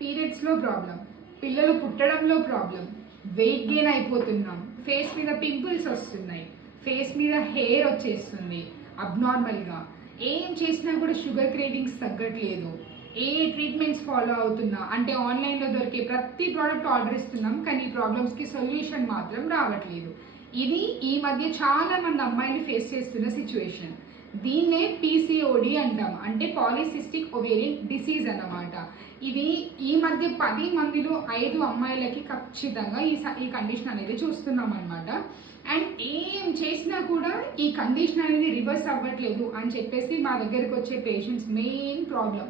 పీరియడ్స్లో problem పిల్లలు పుట్టడంలో problem weight gain అయిపోతున్నాం. ఫేస్ మీద పింపుల్స్ వస్తున్నాయి. ఫేస్ మీద హెయిర్ వచ్చేస్తుంది అబ్నార్మల్గా. ఏం చేసినా కూడా షుగర్ క్రేవింగ్స్ తగ్గట్లేదు. ఏ ట్రీట్మెంట్స్ ఫాలో అవుతున్నా? అంటే ఆన్లైన్లో దొరికే ప్రతి ప్రోడక్ట్ ఆర్డర్ ఇస్తున్నాం కానీ ఈ ప్రాబ్లమ్స్కి సొల్యూషన్ మాత్రం రావట్లేదు. ఇది ఈ మధ్య చాలా మంది అమ్మాయిలు ఫేస్ చేస్తున్న సిచ్యువేషన్. దీన్నే పీసీఓడి అంటాం. అంటే పాలిసిస్టిక్ ఒవేరియన్ డిసీజ్ అన్నమాట. ఇది ఈ మధ్య పది మందిలో ఐదు అమ్మాయిలకి ఖచ్చితంగా ఈ స- ఈ కండిషన్ అనేది చూస్తున్నాం అనమాట అండ్ ఏం చేసినా కూడా ఈ కండిషన్ అనేది రివర్స్ అవ్వట్లేదు అని చెప్పేసి మా దగ్గరకు వచ్చే పేషెంట్స్ మెయిన్ ప్రాబ్లం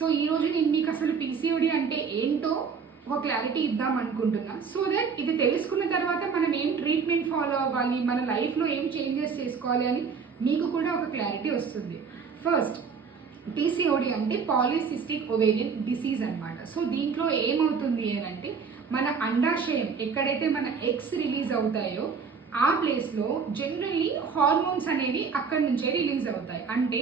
సో ఈరోజు నేను మీకు అసలు పీసీఓడి అంటే ఏంటో ఒక క్లారిటీ ఇద్దాం అనుకుంటున్నా. సో దట్ ఇది తెలుసుకున్న తర్వాత మనం ఏం ట్రీట్మెంట్ ఫాలో అవ్వాలి మన లైఫ్లో ఏం చేంజెస్ చేసుకోవాలి అని మీకు కూడా ఒక క్లారిటీ వస్తుంది. ఫస్ట్ పీసీఓడి అంటే పాలిసిస్టిక్ ఒవేరియన్ డిసీజ్ అనమాట సో దీంట్లో ఏమవుతుంది అని అంటే మన అండాశయం ఎక్కడైతే మన ఎగ్స్ రిలీజ్ అవుతాయో ఆ ప్లేస్లో జనరల్లీ హార్మోన్స్ అనేవి అక్కడి నుంచే రిలీజ్ అవుతాయి. అంటే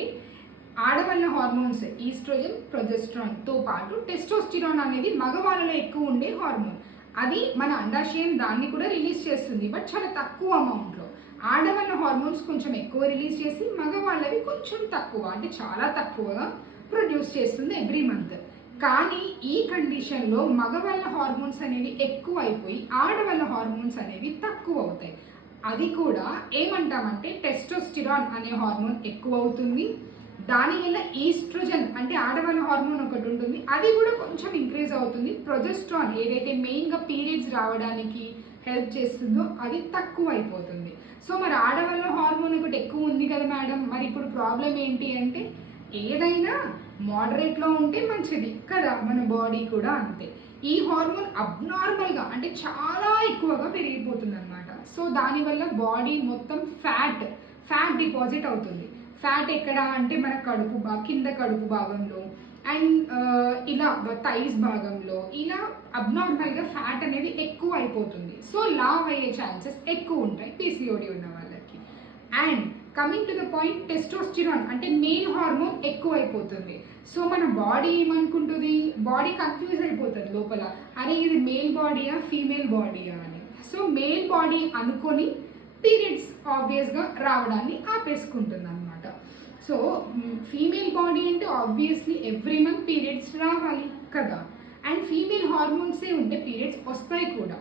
ఆడవాళ్ళ హార్మోన్స్ ఈస్ట్రోజన్ ప్రొజెస్ట్రాన్తో పాటు టెస్టోస్టిరాన్ అనేది మగవాళ్ళలో ఎక్కువ ఉండే హార్మోన్ అది మన అండాశయం దాన్ని కూడా రిలీజ్ చేస్తుంది. బట్ చాలా తక్కువ అమౌంట్ ఆడవాళ్ళ హార్మోన్స్ కొంచెం ఎక్కువ రిలీజ్ చేసి మగవాళ్ళవి కొంచెం తక్కువ అంటే చాలా తక్కువగా ప్రొడ్యూస్ చేస్తుంది ఎవ్రీ మంత్ కానీ ఈ కండిషన్లో మగవాళ్ళ హార్మోన్స్ అనేవి ఎక్కువ అయిపోయి ఆడవాళ్ళ హార్మోన్స్ అనేవి తక్కువ అవుతాయి. అది కూడా ఏమంటామంటే టెస్టోస్టిరాన్ అనే హార్మోన్ ఎక్కువ అవుతుంది. దానివల్ల ఈస్ట్రోజన్ అంటే ఆడవాళ్ళ హార్మోన్ ఒకటి ఉంటుంది. అది కూడా కొంచెం ఇంక్రీజ్ అవుతుంది. ప్రొజెస్ట్రాన్ ఏదైతే మెయిన్గా పీరియడ్స్ రావడానికి హెల్ప్ చేస్తుందో అది తక్కువ అయిపోతుంది. సో మరి ఆడవాళ్ళ హార్మోన్ ఒకటి ఎక్కువ ఉంది కదా మేడం. మరి ఇప్పుడు ప్రాబ్లం ఏంటి అంటే ఏదైనా మోడరేట్లో ఉంటే మంచిది కదా మన బాడీ కూడా అంతే. ఈ హార్మోన్ అబ్నార్మల్గా అంటే చాలా ఎక్కువగా పెరిగిపోతుంది అనమాట సో దానివల్ల బాడీ మొత్తం ఫ్యాట్ ఫ్యాట్ డిపాజిట్ అవుతుంది. ఫ్యాట్ ఎక్కడ అంటే మన కడుపు బా కింద కడుపు భాగంలో అండ్ uh, ఇలా థైస్ భాగంలో ఇలా అబ్నార్మల్గా ఫ్యాట్ అనేది ఎక్కువ అయిపోతుంది సో లావ్ అయ్యే ఛాన్సెస్ ఎక్కువ ఉంటాయి పీసీఓడి ఉన్న వాళ్ళకి. And coming to the point testosterone అంటే మేల్ హార్మోన్ ఎక్కువ అయిపోతుంది సో మన బాడీ ఏమనుకుంటుంది? బాడీ కన్ఫ్యూజ్ అయిపోతుంది లోపల. అరే ఇది మేల్ బాడీయా ఫీమేల్ బాడీయా అని. సో మేల్ బాడీ అనుకొని పీరియడ్స్ ఆబ్వియస్గా రావడాన్ని ఆపేసుకుంటుంది సో ఫీమేల్ బాడీ అంటే ఆబ్వియస్లీ ఎవ్రీ మంత్ పీరియడ్స్ రావాలి కదా. అండ్ ఫీమేల్ హార్మోన్సే ఉంటే పీరియడ్స్ వస్తాయి కూడా.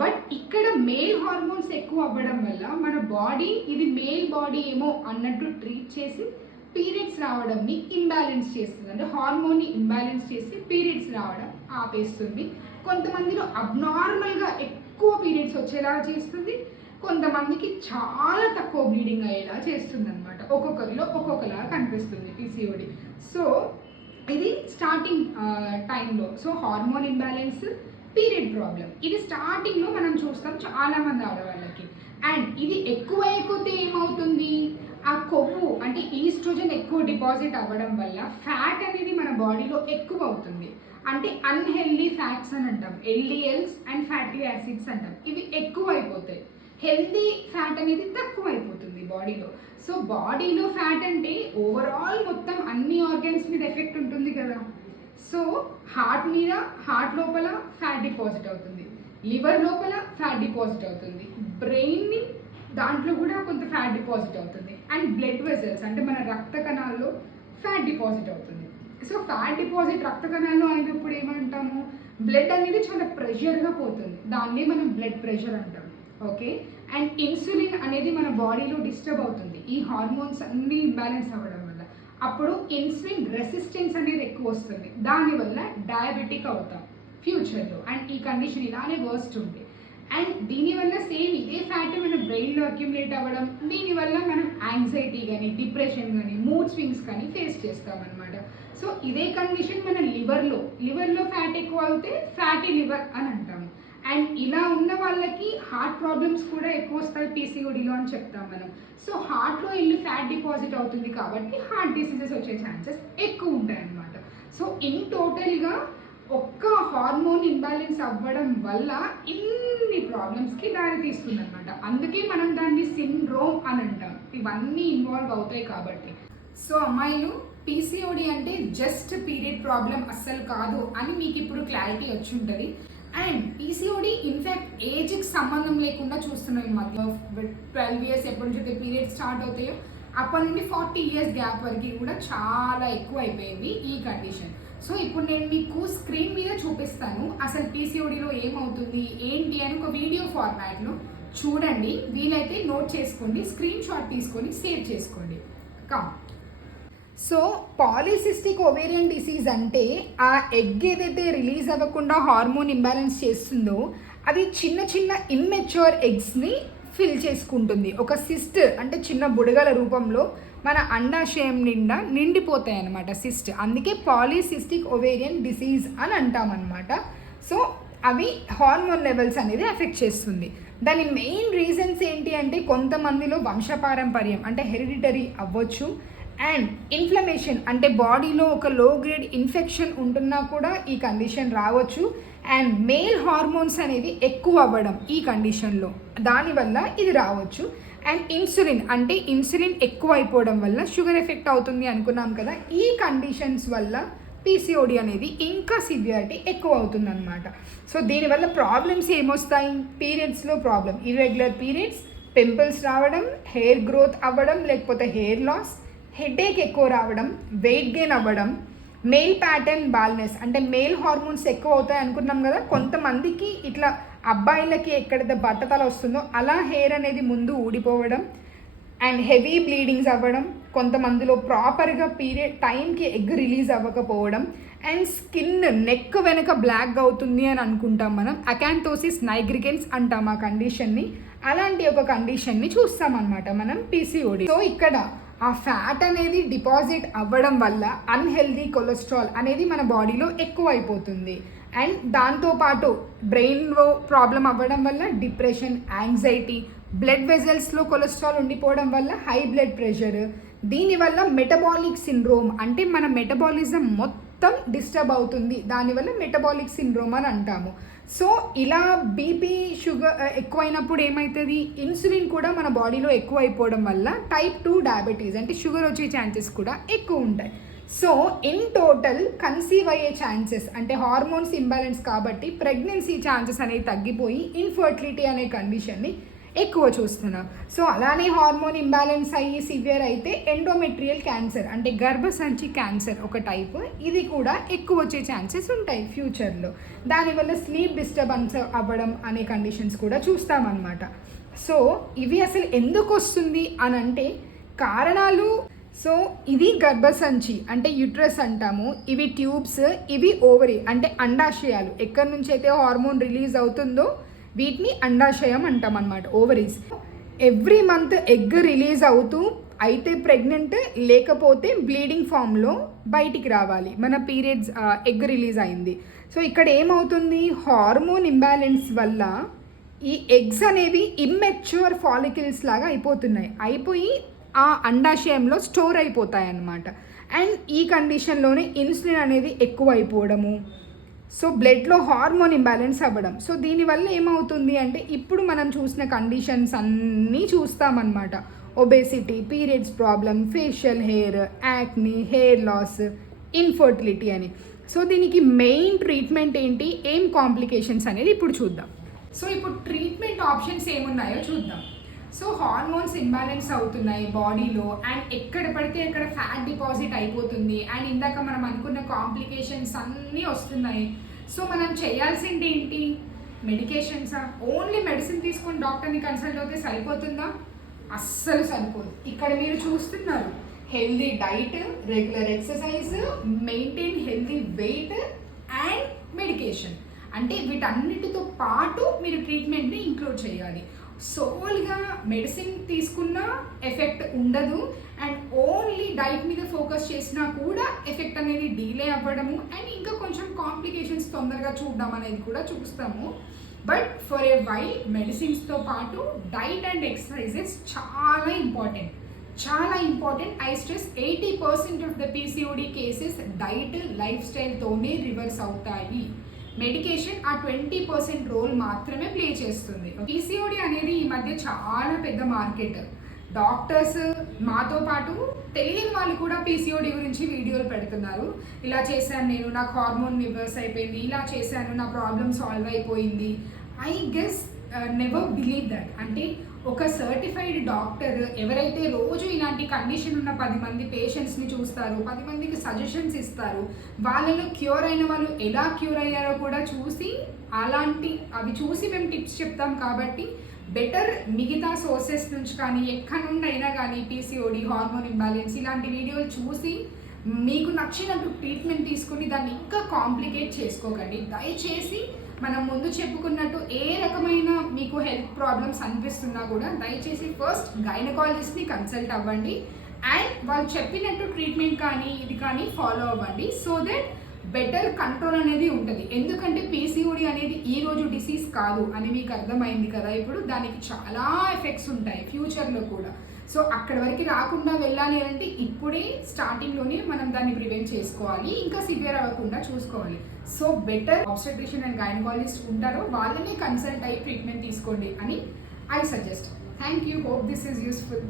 బట్ ఇక్కడ మేల్ హార్మోన్స్ ఎక్కువ అవ్వడం వల్ల మన బాడీ ఇది మేల్ బాడీ ఏమో అన్నట్టు ట్రీట్ చేసి పీరియడ్స్ రావడంని ఇంబ్యాలెన్స్ చేస్తుంది. అంటే హార్మోన్ని ఇంబ్యాలెన్స్ చేసి పీరియడ్స్ రావడం ఆపేస్తుంది. కొంతమందిలో అబ్నార్మల్గా ఎక్కువ పీరియడ్స్ వచ్చేలా చేస్తుంది. కొంతమందికి చాలా తక్కువ బ్లీడింగ్ అయ్యేలా చేస్తుంది అనమాట ఒక్కొక్కరిలో ఒక్కొక్కలా కనిపిస్తుంది పీసీఓడి సో ఇది స్టార్టింగ్ టైంలో so hormone imbalance period problem ఇది స్టార్టింగ్లో మనం చూస్తాం చాలామంది ఆడవాళ్ళకి. అండ్ ఇది ఎక్కువ అయిపోతే ఏమవుతుంది? ఆ కొవ్వు అంటే ఈస్ట్రోజన్ ఎక్కువ డిపాజిట్ అవ్వడం వల్ల ఫ్యాట్ అనేది మన బాడీలో ఎక్కువ అవుతుంది. అంటే అన్హెల్దీ ఫ్యాట్స్ అని అంటాం. ఎల్డిఎల్స్ అండ్ ఫ్యాటీ యాసిడ్స్ అంటాం. ఇవి ఎక్కువ అయిపోతాయి. హెల్దీ ఫ్యాట్ అనేది తక్కువ అయిపోతుంది బాడీలో. సో బాడీలో ఫ్యాట్ అంటే ఓవరాల్ మొత్తం అన్ని ఆర్గన్స్ మీద ఎఫెక్ట్ ఉంటుంది కదా. సో హార్ట్ మీద హార్ట్ లోపల ఫ్యాట్ డిపాజిట్ అవుతుంది. లివర్ లోపల ఫ్యాట్ డిపాజిట్ అవుతుంది. బ్రెయిన్ని దాంట్లో కూడా కొంత ఫ్యాట్ డిపాజిట్ అవుతుంది. అండ్ బ్లడ్ వెజల్స్ అంటే మన రక్త కణాల్లో ఫ్యాట్ డిపాజిట్ అవుతుంది. సో ఫ్యాట్ డిపాజిట్ రక్త కణాల్లో అయినప్పుడు ఏమంటాము? బ్లడ్ అనేది చాలా ప్రెషర్గా పోతుంది. దాన్నే మనం బ్లడ్ ప్రెషర్ అంటాం. ఓకే అండ్ ఇన్సులిన్ అనేది మన బాడీలో డిస్టర్బ్ అవుతుంది. ఈ హార్మోన్స్ అన్నీ ఇంబ్యాలెన్స్ అవ్వడం వల్ల. అప్పుడు ఇన్సులిన్ రెసిస్టెన్స్ అనేది ఎక్కువ వస్తుంది. దానివల్ల డయాబెటిక్ అవుతాం. ఫ్యూచర్లో అండ్ ఈ కండిషన్ ఇలానే వర్స్ట్ ఉంది అండ్ దీనివల్ల సేమ్ ఇదే ఫ్యాట్ మన బ్రెయిన్లో అక్యుములేట్ అవ్వడం. దీనివల్ల మనం యాంగ్జైటీ కానీ డిప్రెషన్ కానీ మూడ్ స్వింగ్స్ కానీ ఫేస్ చేస్తామన్నమాట. సో ఇదే కండిషన్ మన లివర్లో లివర్లో ఫ్యాట్ ఎక్కువ అవుతే ఫ్యాటీ లివర్ అని అంటాం. అండ్ ఇలా ఉన్న వాళ్ళకి హార్ట్ ప్రాబ్లమ్స్ కూడా ఎక్కువ వస్తాయి పీసీఓడిలో అని చెప్తాం మనం. సో హార్ట్లో ఇల్లు ఫ్యాట్ డిపాజిట్ అవుతుంది కాబట్టి హార్ట్ డిసీజెస్ వచ్చే ఛాన్సెస్ ఎక్కువ ఉంటాయి అన్నమాట. సో ఇన్ టోటల్గా ఒక్క హార్మోన్ ఇంబ్యాలెన్స్ అవ్వడం వల్ల ఇన్ని ప్రాబ్లమ్స్కి దారి తీస్తుంది అనమాట అందుకే మనం దాన్ని సిండ్రోమ్ అని అంటాం. ఇవన్నీ ఇన్వాల్వ్ అవుతాయి కాబట్టి. సో అమ్మాయిలు పీసీఓడి అంటే జస్ట్ పీరియడ్ ప్రాబ్లం అస్సలు కాదు అని మీకు ఇప్పుడు క్లారిటీ వచ్చి ఉంటుంది. అండ్ పీసీఓడి ఇన్ఫాక్ట్ ఏజ్కి సంబంధం లేకుండా చూస్తున్నాం ఈ మధ్య. ట్వెల్వ్ ఇయర్స్ ఎప్పటి నుంచి పీరియడ్ స్టార్ట్ అవుతాయో అప్పటి నుండి ఫార్టీ ఇయర్స్ గ్యాప్ వరకు కూడా చాలా ఎక్కువ అయిపోయింది ఈ కండిషన్ సో ఇప్పుడు నేను మీకు స్క్రీన్ మీద చూపిస్తాను. అసలు పీసీఓడిలో ఏమవుతుంది ఏంటి అని ఒక వీడియో ఫార్మాట్లో చూడండి. వీలైతే నోట్ చేసుకోండి స్క్రీన్ షాట్ తీసుకొని సేవ్ చేసుకోండి. కా సో పాలిసిస్టిక్ ఓవేరియన్ డిసీజ్ అంటే ఆ ఎగ్ ఏదైతే రిలీజ్ అవ్వకుండా హార్మోన్ ఇంబ్యాలెన్స్ చేస్తుందో అది చిన్న చిన్న ఇమ్మెచ్యూర్ ఎగ్స్ని ఫిల్ చేసుకుంటుంది. ఒక సిస్ట్ అంటే చిన్న బుడగల రూపంలో మన అండాశయం నిండా నిండిపోతాయి అన్నమాట సిస్ట్ అందుకే పాలిసిస్టిక్ ఓవేరియన్ డిసీజ్ అని అంటామన్నమాట సో అవి హార్మోన్ లెవెల్స్ అనేది ఎఫెక్ట్ చేస్తుంది. దాని మెయిన్ రీజన్స్ ఏంటి అంటే కొంతమందిలో వంశపారంపర్యం అంటే హెరిడిటరీ అవ్వచ్చు. అండ్ ఇన్ఫ్లమేషన్ అంటే బాడీలో ఒక లో గ్రేడ్ ఇన్ఫెక్షన్ ఉంటున్నా కూడా ఈ కండిషన్ రావచ్చు. అండ్ మేల్ హార్మోన్స్ అనేది ఎక్కువ అవ్వడం ఈ కండిషన్లో దానివల్ల ఇది రావచ్చు. అండ్ ఇన్సులిన్ అంటే ఇన్సులిన్ ఎక్కువ అయిపోవడం వల్ల షుగర్ ఎఫెక్ట్ అవుతుంది అనుకున్నాం కదా ఈ కండిషన్స్ వల్ల పీసీఓడి అనేది ఇంకా సివియారిటీ ఎక్కువ అవుతుంది అనమాట సో దీనివల్ల ప్రాబ్లమ్స్ ఏమొస్తాయి? పీరియడ్స్లో ప్రాబ్లం ఇర్రెగ్యులర్ పీరియడ్స్ పింపుల్స్ రావడం హెయిర్ గ్రోత్ అవ్వడం లేకపోతే హెయిర్ లాస్ హెడేక్ ఎక్కువ రావడం వెయిట్ గెయిన్ అవ్వడం మేల్ ప్యాటర్న్ బాల్నెస్ అంటే మేల్ హార్మోన్స్ ఎక్కువ అవుతాయి అనుకున్నాం కదా కొంతమందికి ఇట్లా అబ్బాయిలకి ఎక్కడైతే బట్టతల వస్తుందో అలా హెయిర్ అనేది ముందు ఊడిపోవడం అండ్ హెవీ బ్లీడింగ్స్ అవ్వడం కొంతమందిలో ప్రాపర్గా పీరియడ్ టైంకి ఎగ్ రిలీజ్ అవ్వకపోవడం అండ్ స్కిన్ నెక్ వెనక బ్లాక్ అవుతుంది అని అనుకుంటాం మనం. అకాంటోసిస్ నైగ్రికెన్స్ అంటాం ఆ కండిషన్ని. అలాంటి ఒక కండిషన్ని చూస్తామన్నమాట మనం పీసీఓడి సో ఇక్కడ ఆ ఫ్యాట్ అనేది డిపాజిట్ అవ్వడం వల్ల అన్హెల్దీ కొలెస్ట్రాల్ అనేది మన బాడీలో ఎక్కువ అయిపోతుంది అండ్ దాంతోపాటు బ్రెయిన్లో ప్రాబ్లం అవ్వడం వల్ల డిప్రెషన్ యాంగ్జైటీ బ్లడ్ వెజల్స్లో కొలెస్ట్రాల్ ఉండిపోవడం వల్ల హై బ్లడ్ ప్రెషర్. దీనివల్ల మెటబాలిక్ సిండ్రోమ్ అంటే మన మెటబాలిజం మొత్తం మొత్తం డిస్టర్బ్ అవుతుంది. దానివల్ల మెటబాలిక్ సిండ్రోమ్ అని అంటాము. సో ఇలా బీపీ షుగర్ ఎక్కువైనప్పుడు ఏమవుతుంది ఇన్సులిన్ కూడా మన బాడీలో ఎక్కువ అయిపోవడం వల్ల టైప్ టూ డయాబెటీస్ అంటే షుగర్ వచ్చే ఛాన్సెస్ కూడా ఎక్కువ ఉంటాయి సో ఇన్ టోటల్ కన్సీవ్ అయ్యే ఛాన్సెస్ అంటే హార్మోన్స్ ఇంబ్యాలెన్స్ కాబట్టి ప్రెగ్నెన్సీ ఛాన్సెస్ అనేవి తగ్గిపోయి ఇన్ఫర్టిలిటీ అనే కండిషన్ని ఎక్కువ చూస్తున్నాం. సో అలానే హార్మోన్ ఇంబ్యాలెన్స్ అయ్యి సివియర్ అయితే ఎండోమెట్రియల్ క్యాన్సర్ అంటే గర్భసంచి క్యాన్సర్ ఒక టైప్. ఇది కూడా ఎక్కువ వచ్చే ఛాన్సెస్ ఉంటాయి ఫ్యూచర్లో. దానివల్ల స్లీప్ డిస్టర్బెన్స్ అవ్వడం అనే కండిషన్స్ కూడా చూస్తామన్నమాట. సో ఇవి అసలు ఎందుకు వస్తుంది అని అంటే కారణాలు. సో ఇది గర్భసంచి అంటే యుట్రస్ అంటాము. ఇవి ట్యూబ్స్ ఇవి ఓవరీ అంటే అండాశయాలు. ఎక్కడి నుంచి అయితే హార్మోన్ రిలీజ్ అవుతుందో వీటిని అండాశయం అంటాం అనమాట ovaries every month egg release అవుతూ అయితే ప్రెగ్నెంట్ లేకపోతే బ్లీడింగ్ ఫామ్లో బయటికి రావాలి. మన పీరియడ్స్ ఎగ్ రిలీజ్ అయింది. సో ఇక్కడ ఏమవుతుంది? హార్మోన్ ఇంబ్యాలెన్స్ వల్ల ఈ ఎగ్స్ అనేవి ఇమ్మెచ్యూర్ ఫాలికల్స్ లాగా అయిపోతున్నాయి. అయిపోయి ఆ అండాశయంలో స్టోర్ అయిపోతాయి అన్నమాట అండ్ ఈ కండిషన్లోనే ఇన్సులిన్ అనేది ఎక్కువ అయిపోవడము. సో బ్లడ్లో హార్మోన్ ఇంబ్యాలెన్స్ అవ్వడం. సో దీనివల్ల ఏమవుతుంది అంటే ఇప్పుడు మనం చూసిన కండిషన్స్ అన్నీ చూస్తామన్నమాట. Obesity periods problem facial hair acne hair loss infertility అని. సో దీనికి మెయిన్ ట్రీట్మెంట్ ఏంటి? ఏం కాంప్లికేషన్స్ అనేది ఇప్పుడు చూద్దాం. సో ఇప్పుడు ట్రీట్మెంట్ ఆప్షన్స్ ఏమున్నాయో చూద్దాం. సో హార్మోన్స్ ఇంబ్యాలెన్స్ అవుతున్నాయి బాడీలో అండ్ ఎక్కడ పడితే అక్కడ ఫ్యాట్ డిపాజిట్ అయిపోతుంది. అండ్ ఇందాక మనం అనుకున్న కాంప్లికేషన్స్ అన్నీ వస్తున్నాయి. సో మనం చేయాల్సింది ఏంటి? మెడికేషన్సా ఓన్లీ మెడిసిన్ తీసుకొని డాక్టర్ని కన్సల్ట్ అవుతే సరిపోతుందా? అస్సలు సరిపోదు. ఇక్కడ మీరు చూస్తున్నారు. Healthy diet regular exercise maintain healthy weight and medication అంటే వీటన్నిటితో పాటు మీరు ట్రీట్మెంట్ని ఇంక్లూడ్ చేయాలి. సోల్గా మెడిసిన్ తీసుకున్న ఎఫెక్ట్ ఉండదు అండ్ ఓన్లీ డైట్ మీద ఫోకస్ చేసినా కూడా ఎఫెక్ట్ అనేది డీలే అవ్వడము అండ్ ఇంకా కొంచెం కాంప్లికేషన్స్ తొందరగా చూడడం అనేది కూడా చూస్తాము బట్ ఫర్ ఏ వై మెడిసిన్స్తో పాటు డైట్ అండ్ ఎక్సర్సైజెస్ చాలా ఇంపార్టెంట్. చాలా important. I stress eighty percent of the PCOD cases diet life స్టైల్తోనే reverse అవుతాయి. మెడికేషన్ ఆ ట్వంటీ పర్సెంట్ రోల్ మాత్రమే ప్లే చేస్తుంది. పీసీఓడి అనేది ఈ మధ్య చాలా పెద్ద మార్కెట్. డాక్టర్స్ మాతో పాటు తెలియని వాళ్ళు కూడా పీసీఓడి గురించి వీడియోలు పెడుతున్నారు. ఇలా చేశాను నేను నాకు హార్మోన్ రివర్స్ అయిపోయింది ఇలా చేశాను నా ప్రాబ్లమ్ సాల్వ్ అయిపోయింది. I guess never believe that. అంటే ఒక సర్టిఫైడ్ డాక్టర్ ఎవరైతే రోజు ఇలాంటి కండిషన్ ఉన్న పది మంది పేషెంట్స్ని చూస్తారు పది మందికి సజెషన్స్ ఇస్తారు వాళ్ళలో క్యూర్ అయిన వాళ్ళు ఎలా క్యూర్ అయ్యారో కూడా చూసి అలాంటి అవి చూసి మేము టిప్స్ చెప్తాం కాబట్టి బెటర్ మిగతా సోర్సెస్ నుంచి కానీ ఎక్కడి నుండి అయినా కానీ పీసీఓడి హార్మోన్ ఇంబ్యాలెన్స్ ఇలాంటి వీడియోలు చూసి మీకు నచ్చినట్టు ట్రీట్మెంట్ తీసుకుని దాన్ని ఇంకా కాంప్లికేట్ చేసుకోకండి. దయచేసి మనం ముందు చెప్పుకున్నట్టు ఏ రకమైన మీకు హెల్త్ ప్రాబ్లమ్స్ అనిపిస్తున్నా కూడా దయచేసి ఫస్ట్ గైనకాలజిస్ట్ని కన్సల్ట్ అవ్వండి. అండ్ వాళ్ళు చెప్పినట్టు ట్రీట్మెంట్ కానీ ఇది కానీ ఫాలో అవ్వండి. సో దట్ బెటర్ కంట్రోల్ అనేది ఉంటుంది. ఎందుకంటే పీసీఓడి అనేది ఈ రోజు డిసీజ్ కాదు అని మీకు అర్థమైంది కదా. ఇప్పుడు దానికి చాలా ఎఫెక్ట్స్ ఉంటాయి ఫ్యూచర్లో కూడా. సో అక్కడి వరకు రాకుండా వెళ్ళాలి అంటే ఇప్పుడే స్టార్టింగ్లోనే మనం దాన్ని ప్రివెంట్ చేసుకోవాలి. ఇంకా సివియర్ అవ్వకుండా చూసుకోవాలి. So better obstetrician and gynaecologist ఉంటారో వాళ్ళనే కన్సల్ట్ అయ్యి ట్రీట్మెంట్ తీసుకోండి అని I suggest thank you hope this is useful